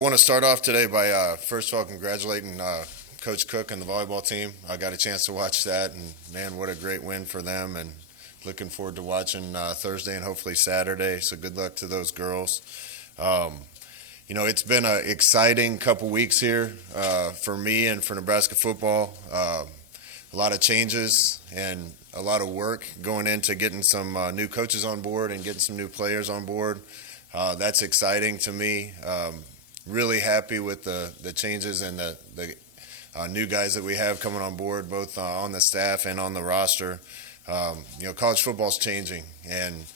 I want to start off today by first of all congratulating Coach Cook and the volleyball team. I got a chance to watch that, and man, what a great win for them! And looking forward to watching Thursday and hopefully Saturday. So good luck to those girls. Um, it's been an exciting couple weeks here for me and for Nebraska football. A lot of changes and a lot of work going into getting some new coaches on board and getting some new players on board. That's exciting to me. Really happy with the changes and the new guys that we have coming on board, both on the staff and on the roster. College football's changing, and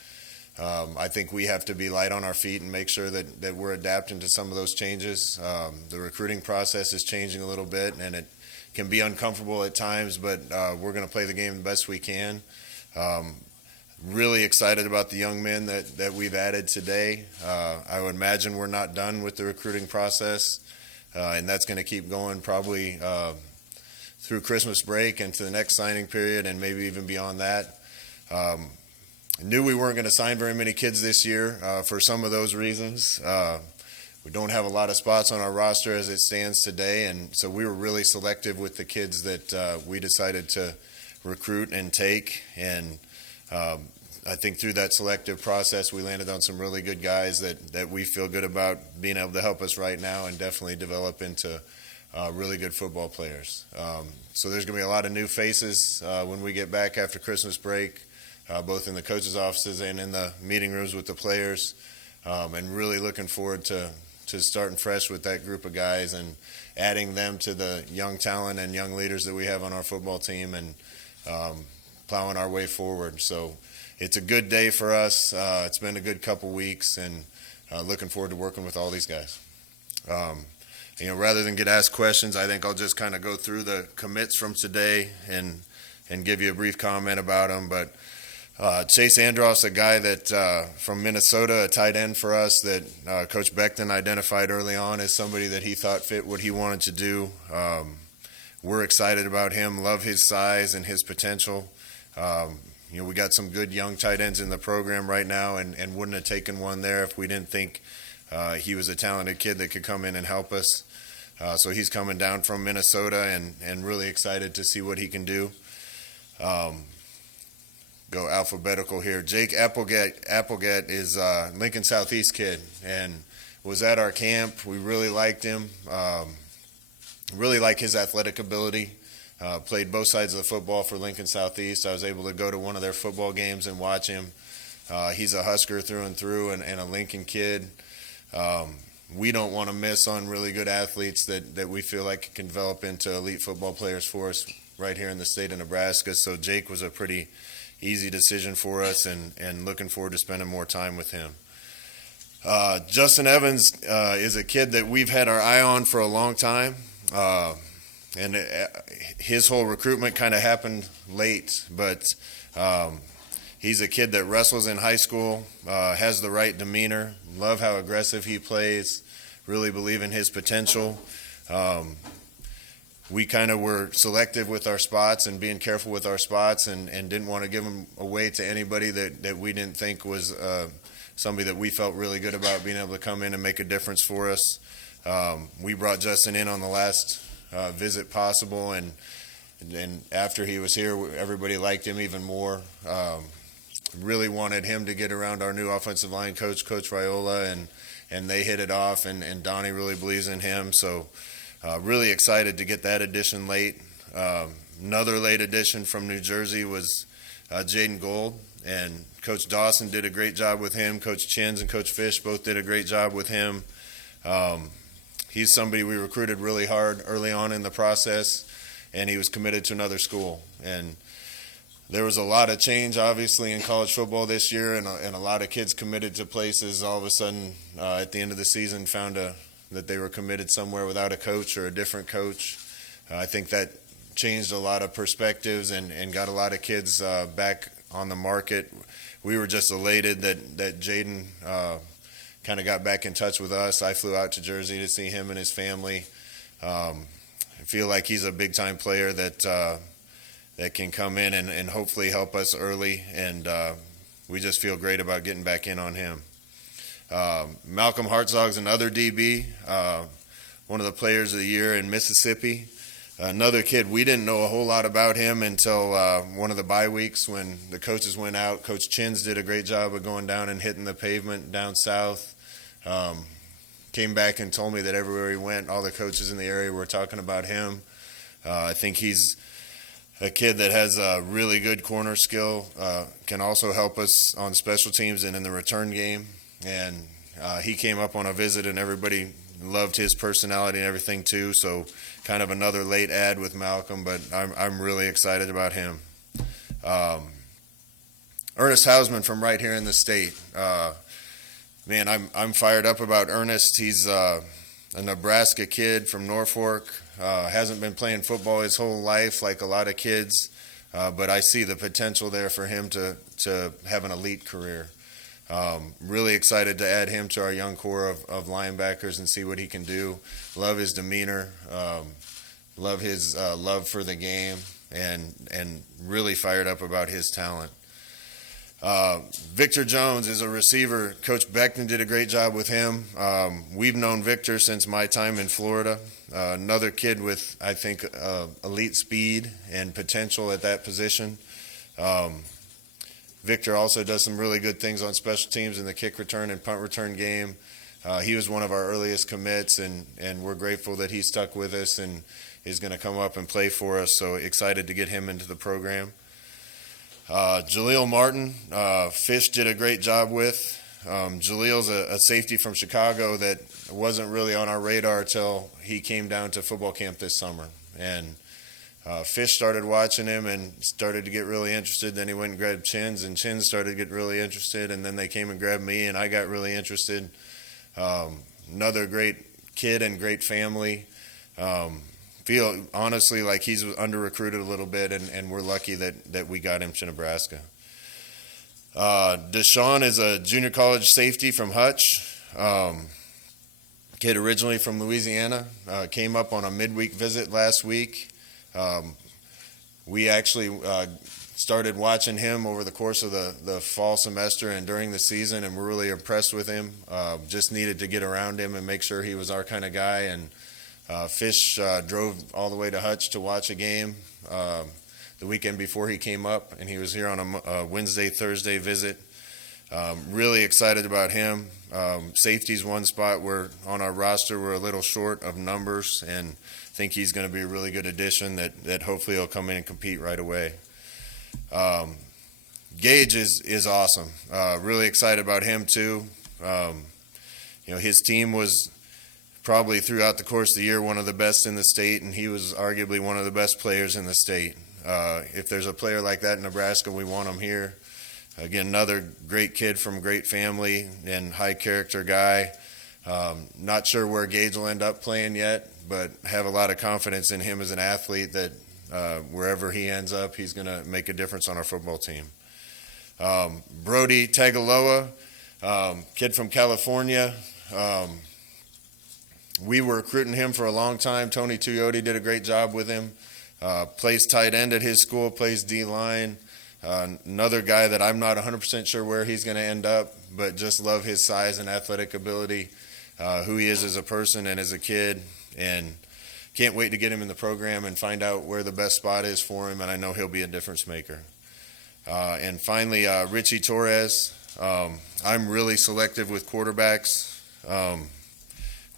I think we have to be light on our feet and make sure that we're adapting to some of those changes. The recruiting process is changing a little bit, and it can be uncomfortable at times, but we're going to play the game the best we can. Really excited about the young men that we've added today. I would imagine we're not done with the recruiting process, and that's going to keep going probably through Christmas break and to the next signing period and maybe even beyond that. I knew we weren't going to sign very many kids this year for some of those reasons. We don't have a lot of spots on our roster as it stands today, and so we were really selective with the kids that we decided to recruit and take. And I think through that selective process, we landed on some really good guys that we feel good about being able to help us right now and definitely develop into really good football players. So there's going to be a lot of new faces when we get back after Christmas break, both in the coaches' offices and in the meeting rooms with the players, and really looking forward to starting fresh with that group of guys and adding them to the young talent and young leaders that we have on our football team and plowing our way forward. So it's a good day for us. It's been a good couple weeks, and looking forward to working with all these guys. Rather than get asked questions, I think I'll just kind of go through the commits from today and give you a brief comment about them. But Chase Androff's a guy that from Minnesota, a tight end for us that Coach Beckton identified early on as somebody that he thought fit what he wanted to do. We're excited about him, love his size and his potential. We got some good young tight ends in the program right now and wouldn't have taken one there if we didn't think he was a talented kid that could come in and help us. So he's coming down from Minnesota and really excited to see what he can do. Go alphabetical here. Jake Applegate is a Lincoln Southeast kid and was at our camp. We really liked him. Really like his athletic ability. Played both sides of the football for Lincoln Southeast. I was able to go to one of their football games and watch him. He's a Husker through and through and a Lincoln kid. We don't want to miss on really good athletes that we feel like can develop into elite football players for us right here in the state of Nebraska. So Jake was a pretty easy decision for us and looking forward to spending more time with him. Justin Evans is a kid that we've had our eye on for a long time. And his whole recruitment kind of happened late, but he's a kid that wrestles in high school, has the right demeanor, love how aggressive he plays, really believe in his potential. We kind of were selective with our spots and being careful with our spots and didn't want to give him away to anybody that we didn't think was somebody that we felt really good about being able to come in and make a difference for us. We brought Justin in on the last visit possible, and after he was here, everybody liked him even more. Really wanted him to get around our new offensive line coach, Coach Raiola, and they hit it off, and Donnie really believes in him. So really excited to get that addition late. Another late addition from New Jersey was Jaden Gold, and Coach Dawson did a great job with him. Coach Chins and Coach Fish both did a great job with him. He's somebody we recruited really hard early on in the process, and he was committed to another school. And there was a lot of change, obviously, in college football this year, and a lot of kids committed to places all of a sudden at the end of the season found that they were committed somewhere without a coach or a different coach. I think that changed a lot of perspectives and got a lot of kids back on the market. We were just elated that Jaden kind of got back in touch with us. I flew out to Jersey to see him and his family. I feel like he's a big-time player that can come in and hopefully help us early, and we just feel great about getting back in on him. Malcolm Hartzog's another DB, one of the players of the year in Mississippi. Another kid, we didn't know a whole lot about him until one of the bye weeks when the coaches went out. Coach Chins did a great job of going down and hitting the pavement down south. Came back and told me that everywhere he went, all the coaches in the area were talking about him. I think he's a kid that has a really good corner skill, can also help us on special teams and in the return game. And he came up on a visit, and everybody loved his personality and everything too. So kind of another late add with Malcolm, but I'm really excited about him. Ernest Hausman from right here in the state. Man, I'm fired up about Ernest. He's a Nebraska kid from Norfolk. Hasn't been playing football his whole life like a lot of kids, but I see the potential there for him to have an elite career. Really excited to add him to our young core of linebackers and see what he can do. Love his demeanor, love his love for the game, and really fired up about his talent. Victor Jones is a receiver. Coach Beckton did a great job with him. We've known Victor since my time in Florida. Another kid with, I think, elite speed and potential at that position. Victor also does some really good things on special teams in the kick return and punt return game. He was one of our earliest commits, and we're grateful that he stuck with us and is going to come up and play for us. So excited to get him into the program. Jaleel Martin, Fish did a great job with. Jaleel's a safety from Chicago that wasn't really on our radar until he came down to football camp this summer. And Fish started watching him and started to get really interested. Then he went and grabbed Chins, and Chins started to get really interested. And then they came and grabbed me, and I got really interested. Another great kid and great family. Feel honestly like he's under-recruited a little bit, and we're lucky that we got him to Nebraska. Deshaun is a junior college safety from Hutch. Kid originally from Louisiana. Came up on a midweek visit last week. We actually started watching him over the course of the fall semester and during the season, and we're really impressed with him. Just needed to get around him and make sure he was our kind of guy, and Fish drove all the way to Hutch to watch a game the weekend before he came up, and he was here on a Wednesday, Thursday visit. Really excited about him. Safety's one spot where on our roster we're a little short of numbers, and think he's going to be a really good addition that hopefully he'll come in and compete right away. Gage is awesome. Really excited about him too. His team was probably throughout the course of the year one of the best in the state, and he was arguably one of the best players in the state. If there's a player like that in Nebraska, we want him here. Again, another great kid from a great family and high character guy. Not sure where Gage will end up playing yet, but have a lot of confidence in him as an athlete that wherever he ends up, he's going to make a difference on our football team. Brody Tagaloa, kid from California. We were recruiting him for a long time. Tony Tuioti did a great job with him. Plays tight end at his school, plays D-line. Another guy that I'm not 100% sure where he's going to end up, but just love his size and athletic ability, who he is as a person and as a kid, and can't wait to get him in the program and find out where the best spot is for him, and I know he'll be a difference maker. And finally, Richie Torres. I'm really selective with quarterbacks.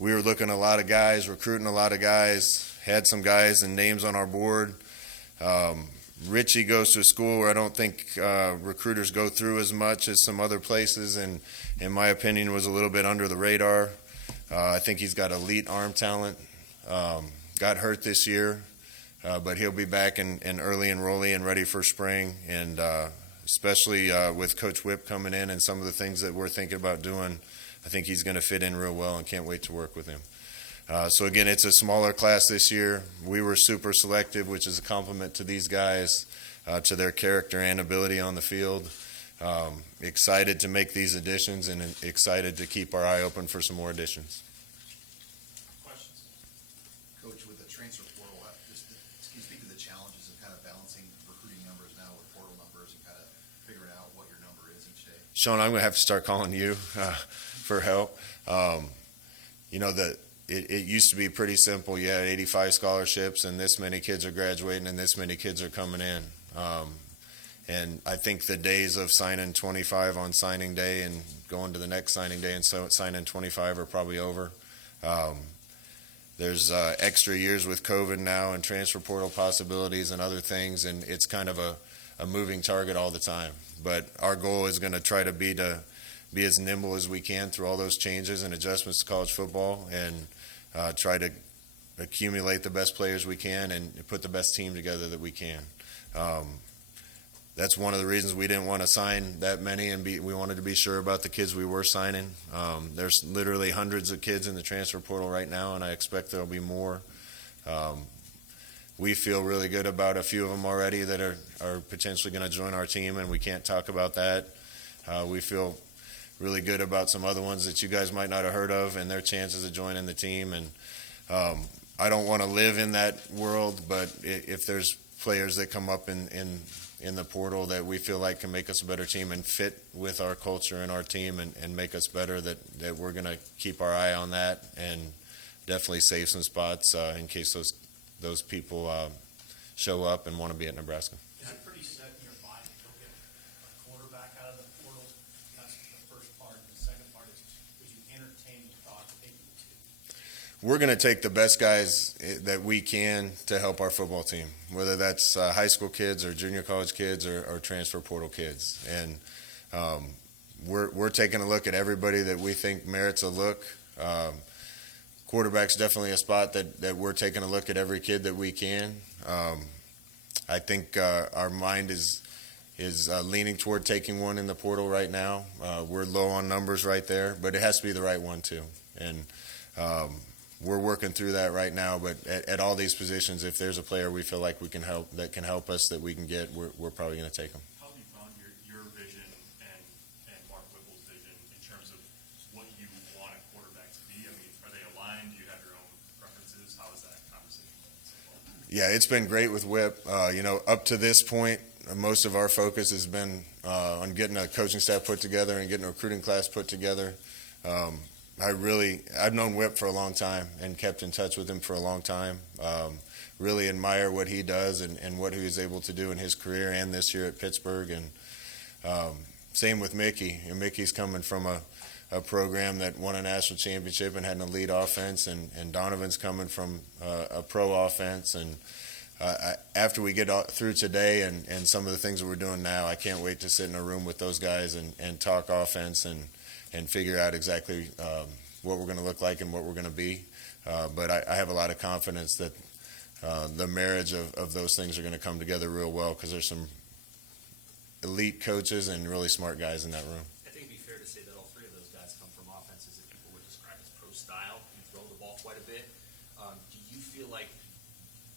We were looking at a lot of guys, recruiting a lot of guys, had some guys and names on our board. Richie goes to a school where I don't think recruiters go through as much as some other places, and in my opinion was a little bit under the radar. I think he's got elite arm talent. Got hurt this year, but he'll be back in early enrollee and ready for spring, and especially with Coach Whip coming in and some of the things that we're thinking about doing, I think he's going to fit in real well and can't wait to work with him. So again, it's a smaller class this year. We were super selective, which is a compliment to these guys, to their character and ability on the field. Excited to make these additions and excited to keep our eye open for some more additions. Questions? Coach, with the transfer portal, can you speak to the challenges of kind of balancing recruiting numbers now with portal numbers and kind of figuring out what your number is each day? Sean, I'm going to have to start calling you for help. It used to be pretty simple. You had 85 scholarships, and this many kids are graduating, and this many kids are coming in. And I think the days of signing 25 on signing day and going to the next signing day and so signing 25 are probably over. There's extra years with COVID now and transfer portal possibilities and other things, and it's kind of a moving target all the time. But our goal is going to try to be as nimble as we can through all those changes and adjustments to college football, and try to accumulate the best players we can and put the best team together that we can. That's one of the reasons we didn't want to sign that many, and we wanted to be sure about the kids we were signing. There's literally hundreds of kids in the transfer portal right now, and I expect there'll be more. We feel really good about a few of them already that are potentially going to join our team, and we can't talk about that. We feel really good about some other ones that you guys might not have heard of and their chances of joining the team. And I don't want to live in that world, but if there's players that come up in the portal that we feel like can make us a better team and fit with our culture and our team and make us better, that we're going to keep our eye on that and definitely save some spots in case those people show up and want to be at Nebraska. Is it pretty set in your mind to go get a quarterback out of the portal? That's the first part. The second part is, would you entertain the thought of taking two? We're going to take the best guys that we can to help our football team, whether that's high school kids or junior college kids or transfer portal kids. And we're taking a look at everybody that we think merits a look. Quarterback's definitely a spot that we're taking a look at every kid that we can. I think our mind is leaning toward taking one in the portal right now. We're low on numbers right there, but it has to be the right one too. And we're working through that right now, but at all these positions, if there's a player we feel like we can help, that can help us, that we can get, we're probably going to take them. How have you found your vision and Mark Whipple's vision in terms of what you want a quarterback to be? I mean, are they aligned? Do you have your own preferences? How is that conversation going so far? Yeah, it's been great with Whip. Up to this point, most of our focus has been on getting a coaching staff put together and getting a recruiting class put together. I've known Whip for a long time and kept in touch with him for a long time. Really admire what he does and what he was able to do in his career and this year at Pittsburgh. And same with Mickey. And Mickey's coming from a program that won a national championship and had an elite offense, and Donovan's coming from a pro offense. And after we get through today and some of the things that we're doing now, I can't wait to sit in a room with those guys and talk offense and figure out exactly what we're going to look like and what we're going to be. But I have a lot of confidence that the marriage of those things are going to come together real well, because there's some elite coaches and really smart guys in that room. I think it'd be fair to say that all three of those guys come from offenses that people would describe as pro style. You throw the ball quite a bit. Do you feel like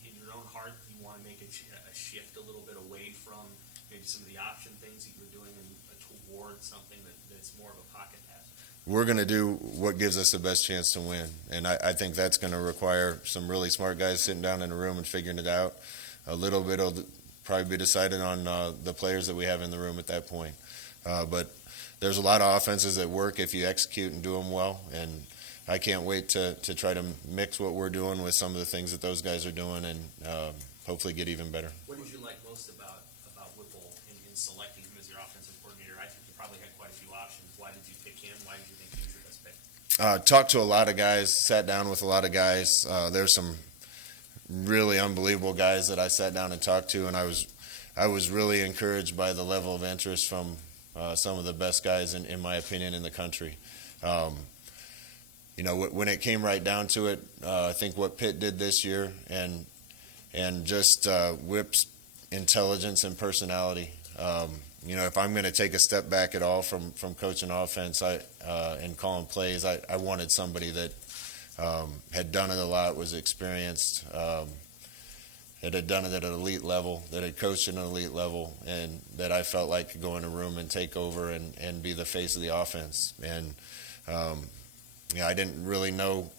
in your own heart you want to make a shift a little bit away from maybe some of the option things that you were doing and toward something that's more of a pocket pass? We're going to do what gives us the best chance to win. And I think that's going to require some really smart guys sitting down in a room and figuring it out. A little bit will probably be decided on the players that we have in the room at that point. But there's a lot of offenses that work if you execute and do them well. And I can't wait to try to mix what we're doing with some of the things that those guys are doing and hopefully get even better. What did you like most about Whipple in selecting him as your offensive coordinator? I think you probably had quite a few options. Why did you pick him? Why did you think he was your best pick? Talked to a lot of guys, sat down with a lot of guys. There's some really unbelievable guys that I sat down and talked to, and I was really encouraged by the level of interest from some of the best guys, in my opinion, in the country. When it came right down to it, I think what Pitt did this year and just Whip's intelligence and personality. If I'm going to take a step back at all from coaching offense and calling plays, I wanted somebody that had done it a lot, was experienced, that had done it at an elite level, that had coached at an elite level, and that I felt like could go in a room and take over and be the face of the offense. And I didn't really know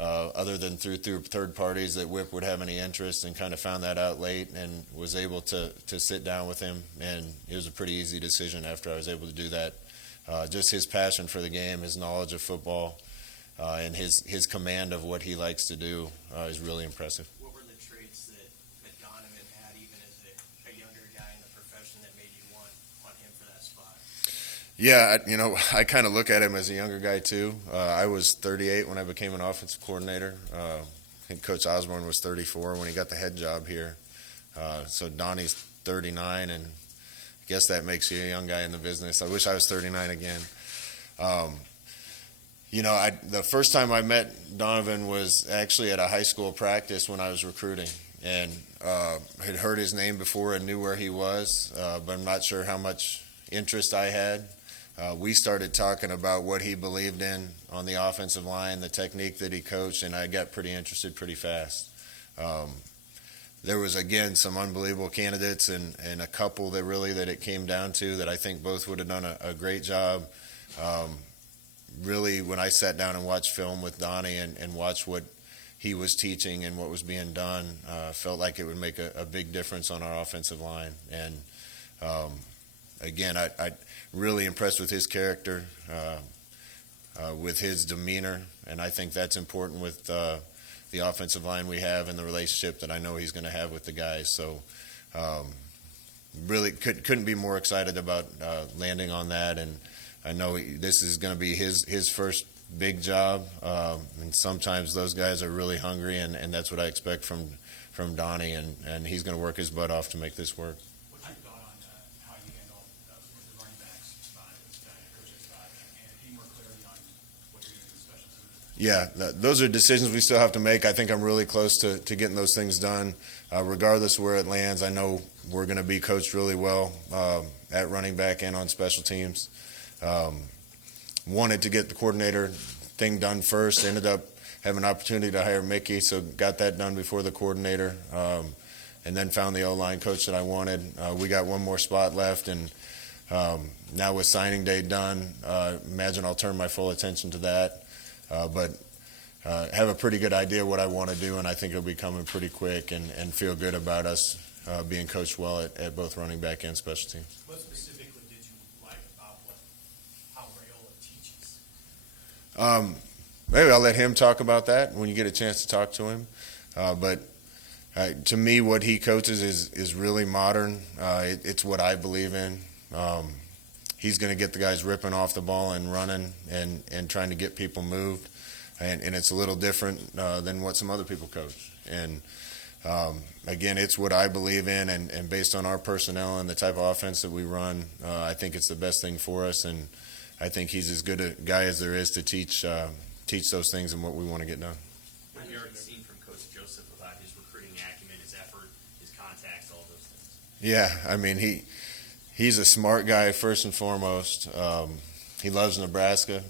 other than through third parties that Whip would have any interest, and kind of found that out late and was able to sit down with him. And it was a pretty easy decision after I was able to do that. Just his passion for the game, his knowledge of football, and his command of what he likes to do is really impressive. What were the traits that Donovan had, even as a younger guy in the profession, that made you want him for that spot? Yeah, I kind of look at him as a younger guy too. I was 38 when I became an offensive coordinator. I think Coach Osborne was 34 when he got the head job here. So Donnie's 39, and I guess that makes you a young guy in the business. I wish I was 39 again. The first time I met Donovan was actually at a high school practice when I was recruiting, and had heard his name before and knew where he was, but I'm not sure how much interest I had. We started talking about what he believed in on the offensive line, the technique that he coached, and I got pretty interested pretty fast. There was, again, some unbelievable candidates and a couple that it came down to that I think both would have done a great job. Really, when I sat down and watched film with Donnie and watched what he was teaching and what was being done, felt like it would make a big difference on our offensive line. And again, I really impressed with his character, with his demeanor, and I think that's important with the offensive line we have and the relationship that I know he's going to have with the guys. So really couldn't be more excited about landing on that, and I know this is going to be his first big job, and sometimes those guys are really hungry, and that's what I expect from Donnie, and he's going to work his butt off to make this work. What's your thought on how you handle the running backs spot, coaching spot, and any more clarity on what you're doing with special teams? Yeah, those are decisions we still have to make. I think I'm really close to getting those things done. Regardless of where it lands, I know we're going to be coached really well at running back and on special teams. Wanted to get the coordinator thing done first, ended up having an opportunity to hire Mickey, so got that done before the coordinator, and then found the O-line coach that I wanted. We got one more spot left, and now with signing day done, imagine I'll turn my full attention to that. But have a pretty good idea what I want to do, and I think it'll be coming pretty quick, and feel good about us being coached well at both running back and special teams. What specifically did you like about how Raiola teaches? Maybe I'll let him talk about that when you get a chance to talk to him. But to me, what he coaches is really modern. It's what I believe in. He's going to get the guys ripping off the ball and running and trying to get people moved. And it's a little different than what some other people coach. And again, it's what I believe in, and based on our personnel and the type of offense that we run, I think it's the best thing for us. And I think he's as good a guy as there is to teach those things and what we want to get done. What have you already seen from Coach Joseph about his recruiting acumen, his effort, his contacts, all those things? Yeah, I mean, he's a smart guy first and foremost. He loves Nebraska.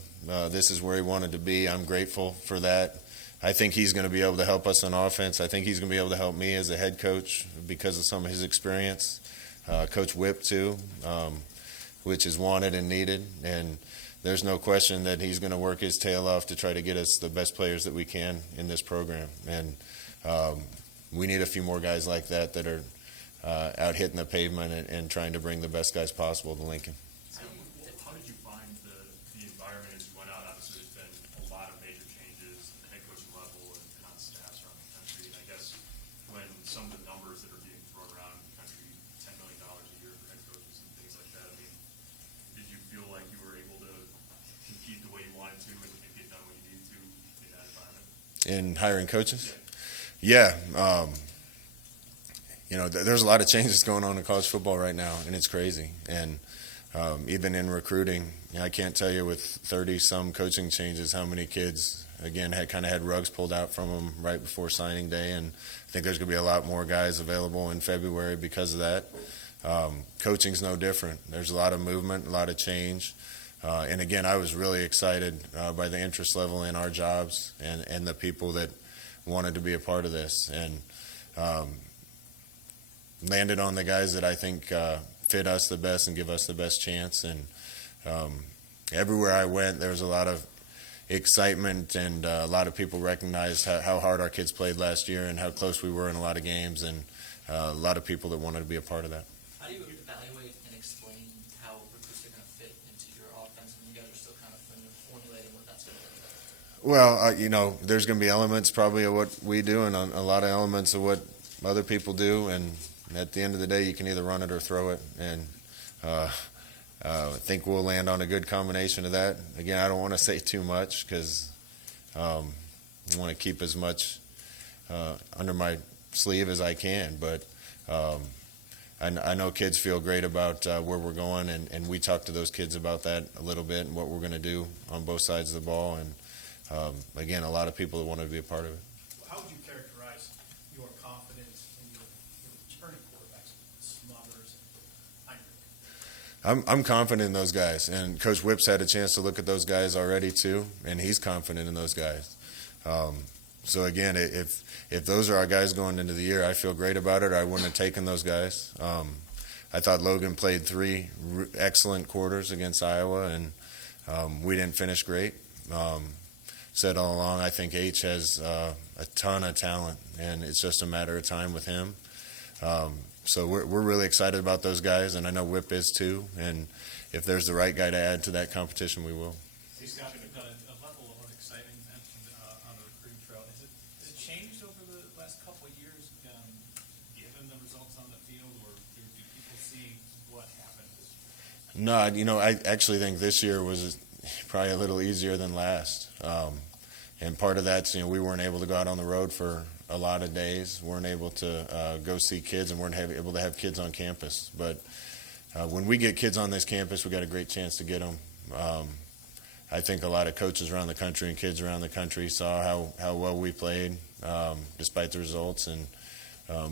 This is where he wanted to be. I'm grateful for that. I think he's going to be able to help us on offense. I think he's going to be able to help me as a head coach because of some of his experience. Coach Whip, too, which is wanted and needed. And there's no question that he's going to work his tail off to try to get us the best players that we can in this program. And we need a few more guys like that are out hitting the pavement and trying to bring the best guys possible to Lincoln. How did you find the environment as you went out? Obviously, there's been a lot of major changes at the head coaching level and on staffs around the country. And I guess when some of the numbers that are being thrown around in the country, $10 million a year for head coaches and things like that, I mean, did you feel like you were able to compete the way you wanted to and get done what you needed to in that environment? In hiring coaches? Yeah. There's a lot of changes going on in college football right now, and it's crazy. And even in recruiting, I can't tell you with 30-some coaching changes how many kids, again, had rugs pulled out from them right before signing day. And I think there's going to be a lot more guys available in February because of that. Coaching's no different. There's a lot of movement, a lot of change. And again, I was really excited by the interest level in our jobs and the people that wanted to be a part of this. And landed on the guys that I think fit us the best and give us the best chance. And everywhere I went, there was a lot of excitement, and a lot of people recognized how hard our kids played last year and how close we were in a lot of games, and a lot of people that wanted to be a part of that. How do you evaluate and explain how recruits are going to fit into your offense when you guys are still kind of formulating what that's going to look like? Well, there's going to be elements probably of what we do and a lot of elements of what other people do, and at the end of the day, you can either run it or throw it, and I think we'll land on a good combination of that. Again, I don't want to say too much because I want to keep as much under my sleeve as I can, but I know kids feel great about where we're going, and we talk to those kids about that a little bit and what we're going to do on both sides of the ball, and again, a lot of people that want to be a part of it. How would you characterize your confidence in your returning quarterbacks, Smothers and Heinrich? I'm confident in those guys, and Coach Whipp's had a chance to look at those guys already too, and he's confident in those guys. So again, if those are our guys going into the year, I feel great about it. I wouldn't have taken those guys. I thought Logan played 3 excellent quarters against Iowa, and we didn't finish great. Said all along, I think H has a ton of talent, and it's just a matter of time with him. So we're really excited about those guys, and I know Whip is too. And if there's the right guy to add to that competition, we will. Hey, Scott, a level of excitement mentioned on the recruiting trail. Has it changed over the last couple of years, given the results on the field, or do people see what happened? No, I actually think this year was probably a little easier than last. And part of that's, we weren't able to go out on the road for a lot of days, weren't able to go see kids, and weren't able to have kids on campus. But when we get kids on this campus, we got a great chance to get them. I think a lot of coaches around the country and kids around the country saw how well we played despite the results, and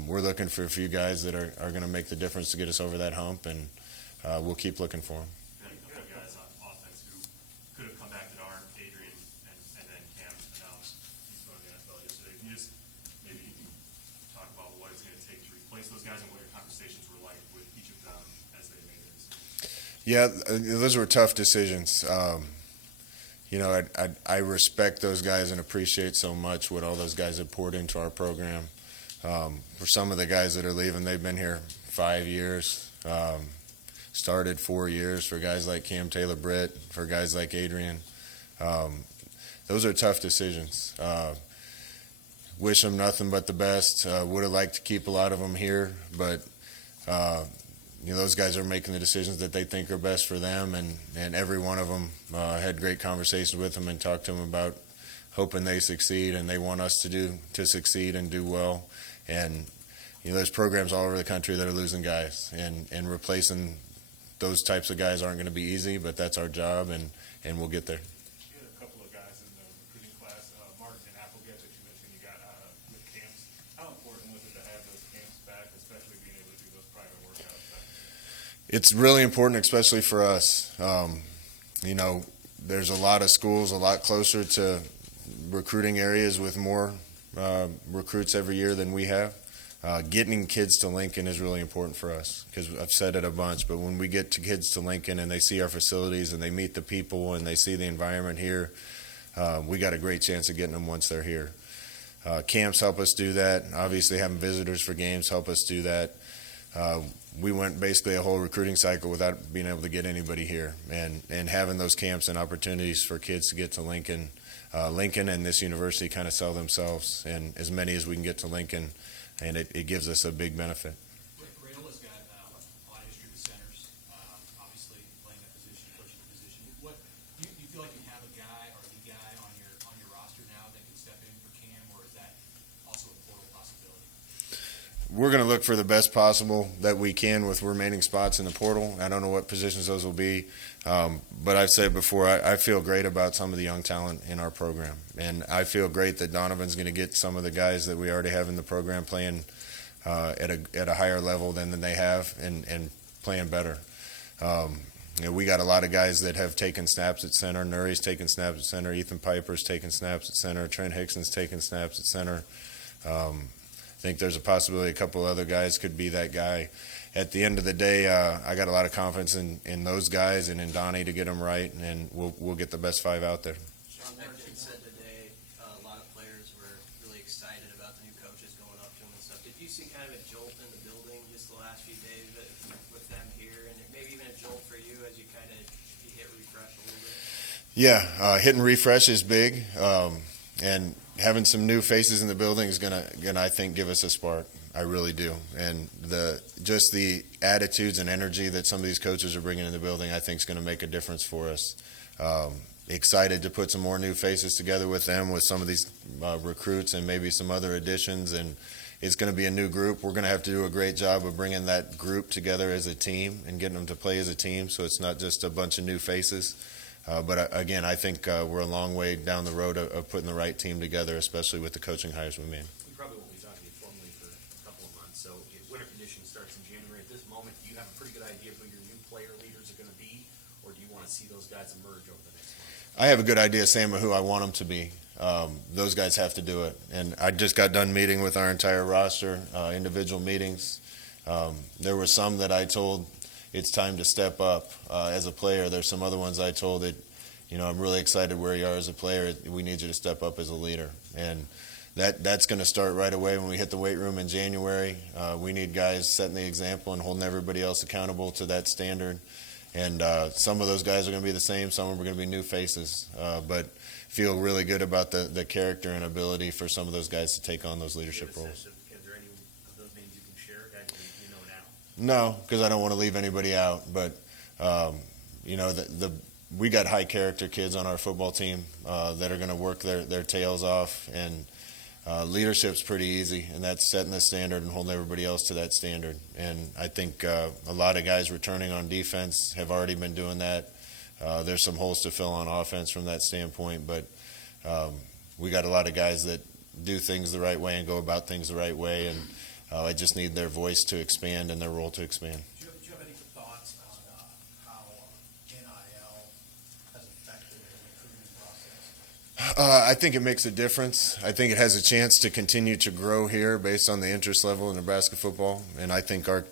we're looking for a few guys that are going to make the difference to get us over that hump, and we'll keep looking for them. We had a couple of guys on offense who could have come back that aren't. Adrian and then Cam announced he's going to the NFL yesterday. Can you just maybe talk about what it's going to take to replace those guys and what your conversations were like with each of them as they made their decisions? Yeah, those were tough decisions. I respect those guys and appreciate so much what all those guys have poured into our program. For some of the guys that are leaving, they've been here 5 years, started 4 years. For guys like Cam Taylor-Britt, for guys like Adrian, those are tough decisions. Wish them nothing but the best. Would have liked to keep a lot of them here, but those guys are making the decisions that they think are best for them, and every one of them had great conversations with them and talked to them about hoping they succeed, and they want us to succeed and do well. And there's programs all over the country that are losing guys, and replacing those types of guys aren't going to be easy, but that's our job, and we'll get there. You had a couple of guys in the recruiting class, Martin and Applegate, that you mentioned you got with camps. How important was it to have those camps back, especially being able to do those private workouts back? It's really important, especially for us. There's a lot of schools a lot closer to recruiting areas with more recruits every year than we have. Getting kids to Lincoln is really important for us because I've said it a bunch, but when we get to kids to Lincoln and they see our facilities and they meet the people and they see the environment here, we got a great chance of getting them once they're here. Camps help us do that. Obviously, having visitors for games help us do that. We went basically a whole recruiting cycle without being able to get anybody here, and having those camps and opportunities for kids to get to Lincoln. Lincoln and this university kind of sell themselves, and as many as we can get to Lincoln, and it gives us a big benefit. Rayola's got a lot of history with centers, obviously playing that position, coaching the position. Do you feel like you have a guy or the guy on your roster now that can step in for Cam, or is that also a portal possibility? We're going to look for the best possible that we can with remaining spots in the portal. I don't know what positions those will be, but I've said before, I feel great about some of the young talent in our program, and I feel great that Donovan's going to get some of the guys that we already have in the program playing at a higher level than they have and playing better. We got a lot of guys that have taken snaps at center. Nuri's taken snaps at center. Ethan Piper's taken snaps at center. Trent Hickson's taken snaps at center. I think there's a possibility a couple other guys could be that guy. At the end of the day, I got a lot of confidence in those guys and in Donnie to get them right, and we'll get the best 5 out there. Becton said today, a lot of players were really excited about the new coaches going up to them and stuff. Did you see kind of a jolt in the building just the last few days with them here, and maybe even a jolt for you as you kind of hit refresh a little bit? Yeah, hitting refresh is big, and having some new faces in the building is gonna I think give us a spark. I really do, and just the attitudes and energy that some of these coaches are bringing in the building, I think is going to make a difference for us. Excited to put some more new faces together with them, with some of these recruits and maybe some other additions, and it's going to be a new group. We're going to have to do a great job of bringing that group together as a team and getting them to play as a team, so it's not just a bunch of new faces. But again, I think we're a long way down the road of putting the right team together, especially with the coaching hires we made. We probably won't be talking to you formally for a couple of months, so if winter conditions starts in January, at this moment, do you have a pretty good idea of who your new player leaders are going to be, or do you want to see those guys emerge over the next month? I have a good idea, Sam, of who I want them to be. Those guys have to do it. And I just got done meeting with our entire roster, individual meetings. There were some that I told it's time to step up as a player. There's some other ones I told that, I'm really excited where you are as a player. We need you to step up as a leader. And that's going to start right away when we hit the weight room in January. We need guys setting the example and holding everybody else accountable to that standard. And some of those guys are going to be the same. Some of them are going to be new faces. But feel really good about the character and ability for some of those guys to take on those leadership roles. Is there any of those names you can share, guys you know now? No, because I don't want to leave anybody out. But, we got high character kids on our football team that are going to work their tails off. And leadership's pretty easy, and that's setting the standard and holding everybody else to that standard. And I think a lot of guys returning on defense have already been doing that. There's some holes to fill on offense from that standpoint, but we got a lot of guys that do things the right way and go about things the right way, and I just need their voice to expand and their role to expand. Do you have any thoughts on how NIL has affected the recruiting process? I think it makes a difference. I think it has a chance to continue to grow here based on the interest level in Nebraska football, and I think our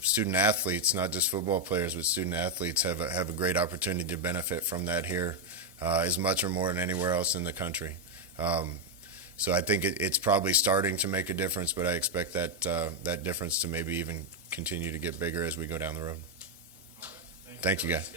student athletes, not just football players, but student athletes have a great opportunity to benefit from that here as much or more than anywhere else in the country. So I think it's probably starting to make a difference, but I expect that difference to maybe even continue to get bigger as we go down the road. Thank you, guys.